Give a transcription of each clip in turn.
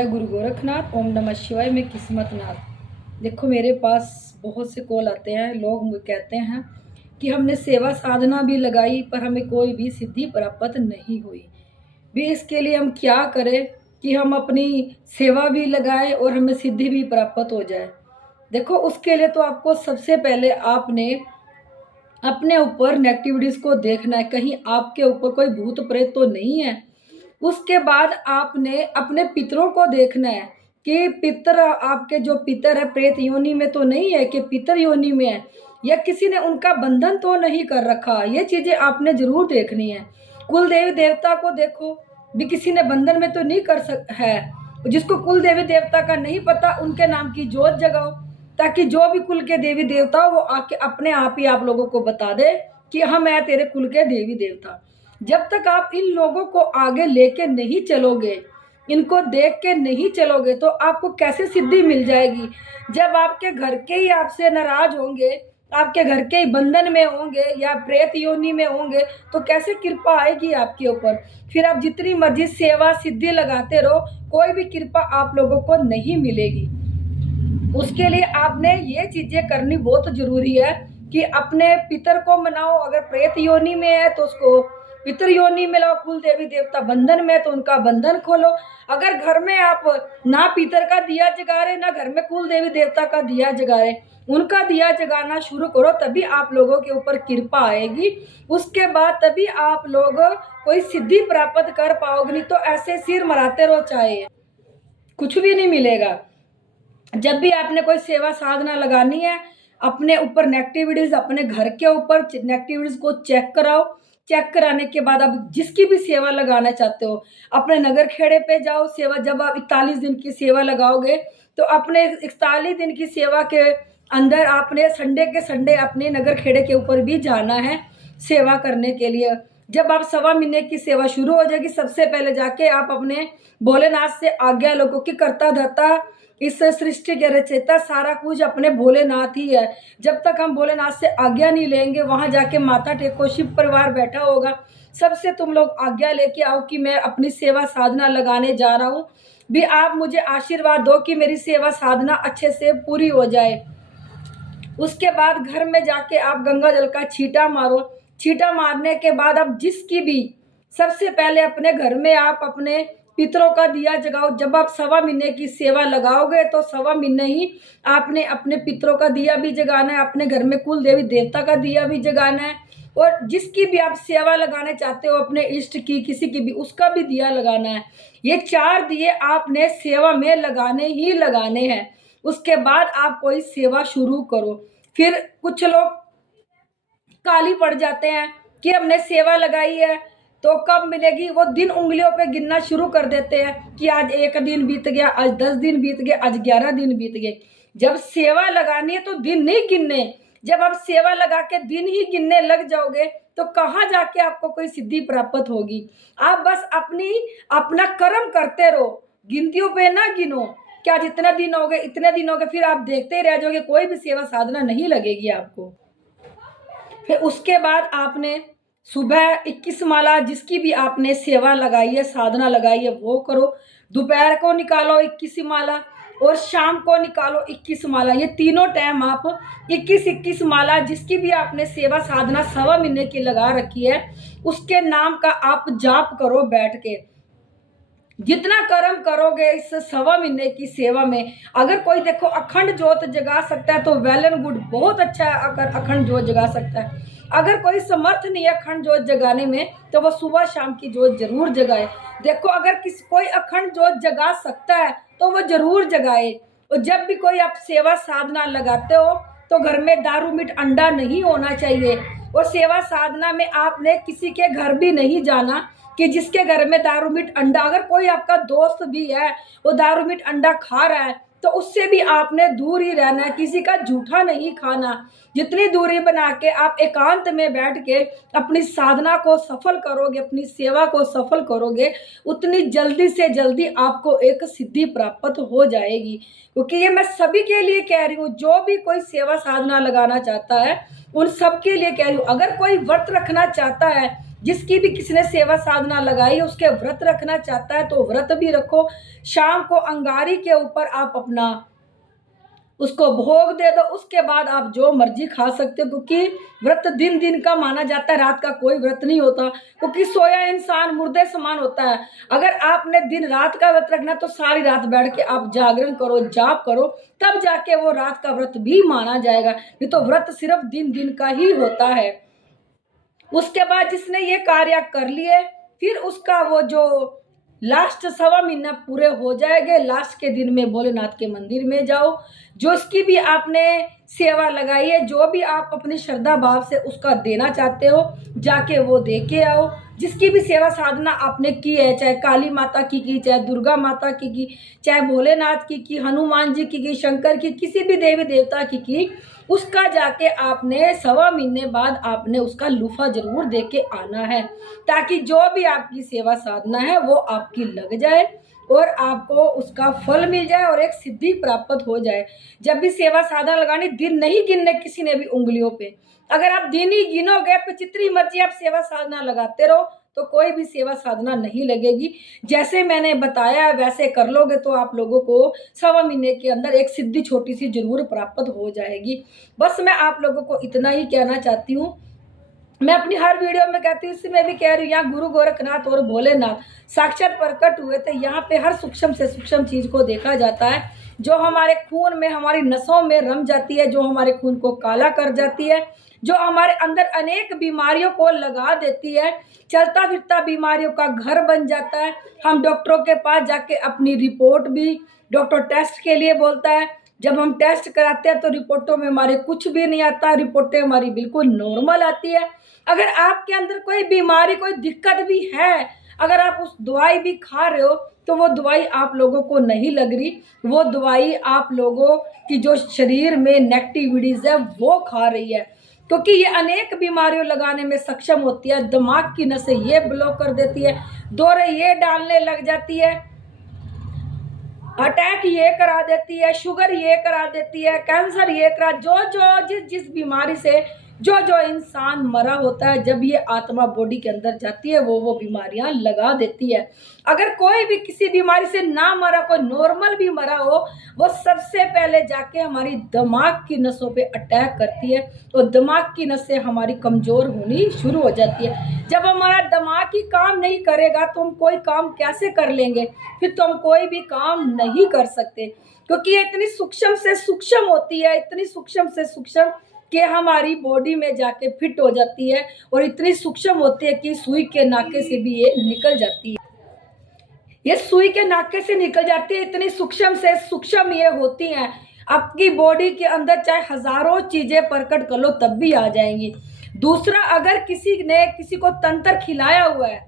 गुरु गोरखनाथ। ओम नमः शिवाय। मैं किस्मतनाथ। देखो, मेरे पास बहुत से कॉल आते हैं। लोग मुझे कहते हैं कि हमने सेवा साधना भी लगाई पर हमें कोई भी सिद्धि प्राप्त नहीं हुई। भी इसके लिए हम क्या करें कि हम अपनी सेवा भी लगाएं और हमें सिद्धि भी प्राप्त हो जाए। देखो, उसके लिए तो आपको सबसे पहले आपने अपने ऊपर नेगेटिविटीज को देखना है, कहीं आपके ऊपर कोई भूत प्रेत तो नहीं है। उसके बाद आपने अपने पितरों को देखना है कि पितर, आपके जो पितर है प्रेत योनि में तो नहीं है कि पितर योनि में है, या किसी ने उनका बंधन तो नहीं कर रखा। ये चीजें आपने जरूर देखनी है। कुल देवी देवता को देखो, भी किसी ने बंधन में तो नहीं कर सक है। जिसको कुल देवी देवता का नहीं पता, उनके नाम की जोत जगाओ, ताकि जो भी कुल के देवी देवता वो आके अपने आप ही आप लोगों को बता दे कि हम है तेरे कुल के देवी देवता। जब तक आप इन लोगों को आगे लेके नहीं चलोगे, इनको देख के नहीं चलोगे, तो आपको कैसे सिद्धि मिल जाएगी। जब आपके घर के ही आपसे नाराज होंगे, आपके घर के ही बंधन में होंगे या प्रेत योनि में होंगे, तो कैसे कृपा आएगी आपके ऊपर। फिर आप जितनी मर्जी सेवा सिद्धि लगाते रहो, कोई भी कृपा आप लोगों को नहीं मिलेगी। उसके लिए आपने ये चीजें करनी बहुत जरूरी है कि अपने पितर को मनाओ। अगर प्रेत योनि में है तो उसको पितर योनि में लाओ। कुल देवी देवता बंधन में तो उनका बंधन खोलो। अगर घर में आप ना पितर का दिया जगा रहे, ना घर में कुल देवी देवता का दिया जगा रहे, उनका दिया जगाना शुरू करो, तभी आप लोगों के ऊपर कृपा आएगी। उसके बाद तभी आप लोग कोई सिद्धि प्राप्त कर पाओगे। नहीं तो ऐसे सिर मराते रहो, चाहे कुछ भी नहीं मिलेगा। जब भी आपने कोई सेवा साधना लगानी है, अपने ऊपर नेगेटिविटीज, अपने घर के ऊपर नेगेटिविटीज को चेक कराओ। चेक कराने के बाद आप जिसकी भी सेवा लगाना चाहते हो, अपने नगर खेड़े पे जाओ। सेवा जब आप 41 दिन की सेवा लगाओगे, तो अपने 41 दिन की सेवा के अंदर आपने संडे के संडे अपने नगर खेड़े के ऊपर भी जाना है सेवा करने के लिए। जब आप 1.25 महीने की सेवा शुरू हो जाएगी, सबसे पहले जाके आप अपने भोलेनाथ से आज्ञा लोगों की करता धरता इस सृष्टि के रचयिता सारा कुछ अपने भोलेनाथ ही है। जब तक हम भोलेनाथ से आज्ञा नहीं लेंगे, वहां जाके माथा टेको, शिव परिवार बैठा होगा, सबसे तुम लोग आज्ञा लेके आओ कि मैं अपनी सेवा साधना लगाने जा रहा हूँ। भी आप मुझे आशीर्वाद दो कि मेरी सेवा साधना अच्छे से पूरी हो जाए। उसके बाद घर में जाके आप गंगा जल का छींटा मारो। छींटा मारने के बाद आप जिसकी भी सबसे पहले अपने घर में आप अपने पितरों का दिया जगाओ। जब आप 1.25 महीने की सेवा लगाओगे, तो 1.25 महीने ही आपने अपने पितरों का दिया भी जगाना है, अपने घर में कुल देवी देवता का दिया भी जगाना है, और जिसकी भी आप सेवा लगाने चाहते हो, अपने इष्ट की, किसी की भी, उसका भी दिया लगाना है। ये 4 दिए आपने सेवा में लगाने ही लगाने हैं। उसके बाद आप कोई सेवा शुरू करो। फिर कुछ लोग काली पड़ जाते हैं कि हमने सेवा लगाई है तो कब मिलेगी, वो दिन उंगलियों पे गिनना शुरू कर देते हैं कि आज 1 दिन बीत गया, आज 10 दिन बीत गए, आज 11 दिन बीत गए। जब सेवा लगानी है तो दिन नहीं गिनने। जब आप सेवा लगा के दिन ही गिनने लग जाओगे, तो कहाँ जाके आपको कोई सिद्धि प्राप्त होगी। आप बस अपना कर्म करते रहो, गिनतियों पे ना गिनो क्या जितना दिन हो गए इतने दिन हो गए, फिर आप देखते ही रह जाओगे, कोई भी सेवा साधना नहीं लगेगी आपको। फिर उसके बाद आपने सुबह 21 माला, जिसकी भी आपने सेवा लगाई है, साधना लगाई है, वो करो। दोपहर को निकालो 21 माला, और शाम को निकालो 21 माला। ये तीनों टाइम आप 21 माला, जिसकी भी आपने सेवा साधना 1.25 महीने की लगा रखी है, उसके नाम का आप जाप करो बैठ के। जितना कर्म करोगे इस 1.25 महीने की सेवा में, अगर कोई देखो अखंड ज्योत जगा सकता है तो वेल एंड गुड, बहुत अच्छा है अगर अखंड ज्योत जगा सकता है। अगर कोई समर्थ नहीं है अखंड ज्योत जगाने में, तो वो सुबह शाम की ज्योत जरूर जगाए। देखो, अगर कोई अखंड ज्योत जगा सकता है तो वो जरूर जगाए। और जब भी कोई आप सेवा साधना लगाते हो, तो घर में दारू मीट अंडा नहीं होना चाहिए। और सेवा साधना में आपने किसी के घर भी नहीं जाना कि जिसके घर में दारू मीट अंडा, अगर कोई आपका दोस्त भी है वो दारू मीट अंडा खा रहा है, तो उससे भी आपने दूर ही रहना है। किसी का जूठा नहीं खाना। जितनी दूरी बना के आप एकांत में बैठ के अपनी साधना को सफल करोगे, अपनी सेवा को सफल करोगे, उतनी जल्दी से जल्दी आपको एक सिद्धि प्राप्त हो जाएगी। क्योंकि ये मैं सभी के लिए कह रही हूँ, जो भी कोई सेवा साधना लगाना चाहता है उन सब के लिए कह रही हूँ। अगर कोई व्रत रखना चाहता है, जिसकी भी किसी ने सेवा साधना लगाई, उसके व्रत रखना चाहता है तो व्रत भी रखो। शाम को अंगारी के ऊपर आप अपना उसको भोग दे दो, उसके बाद आप जो मर्जी खा सकते हो, क्योंकि व्रत दिन दिन का माना जाता है, रात का कोई व्रत नहीं होता, क्योंकि सोया इंसान मुर्दे समान होता है। अगर आपने दिन रात का व्रत रखना तो सारी रात बैठ के आप जागरण करो, जाप करो, तब जाके वो रात का व्रत भी माना जाएगा, नहीं तो व्रत सिर्फ दिन दिन का ही होता है। उसके बाद जिसने ये कार्य कर लिए, फिर उसका वो जो लास्ट 1.25 महीना पूरे हो जाएंगे, लास्ट के दिन में भोलेनाथ के मंदिर में जाओ, जो इसकी भी आपने सेवा लगाई है, जो भी आप अपनी श्रद्धा भाव से उसका देना चाहते हो, जाके वो दे के आओ। जिसकी भी सेवा साधना आपने की है, चाहे काली माता की, चाहे दुर्गा माता की, चाहे भोलेनाथ की, हनुमान जी की, शंकर की, किसी भी देवी देवता की, उसका जाके आपने 1.25 महीने बाद आपने उसका लूफा जरूर दे के आना है, ताकि जो भी आपकी सेवा साधना है वो आपकी लग जाए और आपको उसका फल मिल जाए और एक सिद्धि प्राप्त हो जाए। जब भी सेवा साधना लगानी, दिन नहीं गिनने किसी ने भी उंगलियों पे। अगर आप दिन ही गिनोगे तो जितनी मर्जी आप सेवा साधना लगाते रहो तो कोई भी सेवा साधना नहीं लगेगी। जैसे मैंने बताया वैसे कर लोगे तो आप लोगों को 1.25 महीने के अंदर एक सिद्धि छोटी सी जरूर प्राप्त हो जाएगी। बस मैं आप लोगों को इतना ही कहना चाहती हूँ। मैं अपनी हर वीडियो में कहती हूँ, इससे मैं भी कह रही हूँ, यहाँ गुरु गोरखनाथ और भोलेनाथ साक्षात प्रकट हुए थे। यहाँ पे हर सूक्ष्म से सूक्ष्म चीज को देखा जाता है, जो हमारे खून में, हमारी नसों में रम जाती है, जो हमारे खून को काला कर जाती है, जो हमारे अंदर अनेक बीमारियों को लगा देती है, चलता फिरता बीमारियों का घर बन जाता है। हम डॉक्टरों के पास जाके अपनी रिपोर्ट भी, डॉक्टर टेस्ट के लिए बोलता है, जब हम टेस्ट कराते हैं तो रिपोर्टों में हमारे कुछ भी नहीं आता, रिपोर्टें हमारी बिल्कुल नॉर्मल आती है। अगर आपके अंदर कोई बीमारी, कोई दिक्कत भी है, अगर आप उस दवाई भी खा रहे हो तो वो दवाई आप लोगों को नहीं लग रही, वो दवाई आप लोगों की जो शरीर में नेगेटिविटीज है वो खा रही है, क्योंकि ये अनेक बीमारियों लगाने में सक्षम होती है। दिमाग की नसें ये ब्लॉक कर देती है, दौरे ये डालने लग जाती है, अटैक ये करा देती है, शुगर ये करा देती है, कैंसर ये करा, जो जो जिस जिस बीमारी से जो जो इंसान मरा होता है, जब ये आत्मा बॉडी के अंदर जाती है वो बीमारियां लगा देती है। अगर कोई भी किसी बीमारी से ना मरा, कोई नॉर्मल भी मरा हो, वो सबसे पहले जाके हमारी दिमाग की नसों पे अटैक करती है, तो दिमाग की नसें हमारी कमजोर होनी शुरू हो जाती है। जब हमारा दिमाग ही काम नहीं करेगा तो हम कोई काम कैसे कर लेंगे, फिर तो हम कोई भी काम नहीं कर सकते, क्योंकि ये इतनी सूक्ष्म से सूक्ष्म होती है, इतनी सूक्ष्म से सूक्ष्म कि हमारी बॉडी में जाके फिट हो जाती है, और इतनी सूक्ष्म होती है कि सुई के नाके से भी ये निकल जाती है। ये सुई के नाके से निकल जाती है, इतनी सूक्ष्म से सूक्ष्म ये होती हैं। आपकी बॉडी के अंदर चाहे हजारों चीजें प्रकट कर लो तब भी आ जाएंगी। दूसरा, अगर किसी ने किसी को तंत्र खिलाया हुआ है,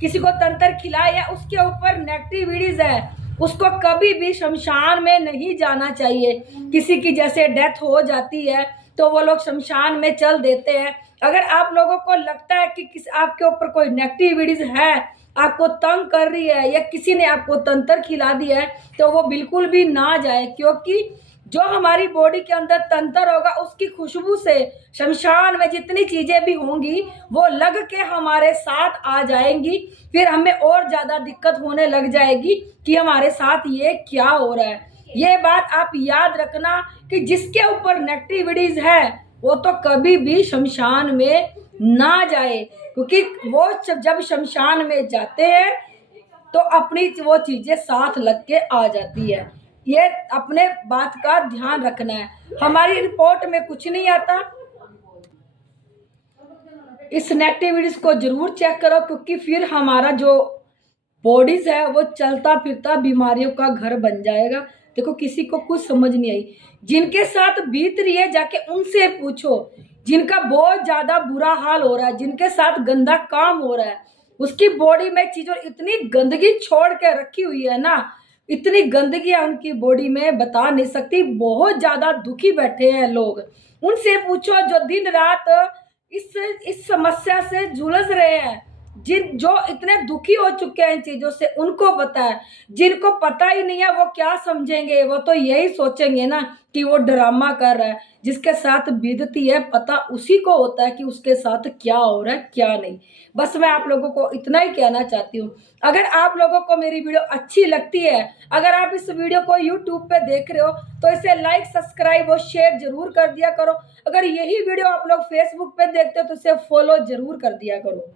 किसी को तंत्र खिलाया, उसके ऊपर नेगेटिविटीज है, उसको कभी भी शमशान में नहीं जाना चाहिए। किसी की जैसे डेथ हो जाती है तो वो लोग शमशान में चल देते हैं। अगर आप लोगों को लगता है कि आपके ऊपर कोई नेगेटिविटीज है, आपको तंग कर रही है, या किसी ने आपको तंत्र खिला दिया है, तो वो बिल्कुल भी ना जाए, क्योंकि जो हमारी बॉडी के अंदर तंत्र होगा उसकी खुशबू से शमशान में जितनी चीजें भी होंगी वो लग के हमारे साथ आ जाएंगी। फिर हमें और ज्यादा दिक्कत होने लग जाएगी कि हमारे साथ ये क्या हो रहा है। ये बात आप याद रखना कि जिसके ऊपर नेगेटिविटीज है वो तो कभी भी शमशान में ना जाए, क्योंकि वो जब शमशान में जाते हैं तो अपनी वो चीजें साथ लग के आ जाती है। ये अपने बात का ध्यान रखना है। हमारी रिपोर्ट में कुछ नहीं आता, इस नेगेटिविटीज को जरूर चेक करो, क्योंकि फिर हमारा जो बॉडीज है वो चलता फिरता बीमारियों का घर बन जाएगा। देखो, किसी को कुछ समझ नहीं आई, जिनके साथ बीत रही है जाके उनसे पूछो, जिनका बहुत ज्यादा बुरा हाल हो रहा है, जिनके साथ गंदा काम हो रहा है, उसकी बॉडी में चीजों इतनी गंदगी छोड़ के रखी हुई है ना, इतनी गंदगी है उनकी बॉडी में बता नहीं सकती, बहुत ज्यादा दुखी बैठे हैं लोग। उनसे पूछो जो दिन रात इस समस्या से झुलस रहे हैं, जो इतने दुखी हो चुके हैं इन चीजों से उनको पता है। जिनको पता ही नहीं है वो क्या समझेंगे, वो तो यही सोचेंगे ना कि वो ड्रामा कर रहा है। जिसके साथ बीतती है पता उसी को होता है कि उसके साथ क्या हो रहा है क्या नहीं। बस मैं आप लोगों को इतना ही कहना चाहती हूँ। अगर आप लोगों को मेरी वीडियो अच्छी लगती है, अगर आप इस वीडियो को यूट्यूब पे देख रहे हो तो इसे लाइक सब्सक्राइब और शेयर जरूर कर दिया करो। अगर यही वीडियो आप लोग फेसबुक पे देखते हो तो इसे फॉलो जरूर कर दिया करो।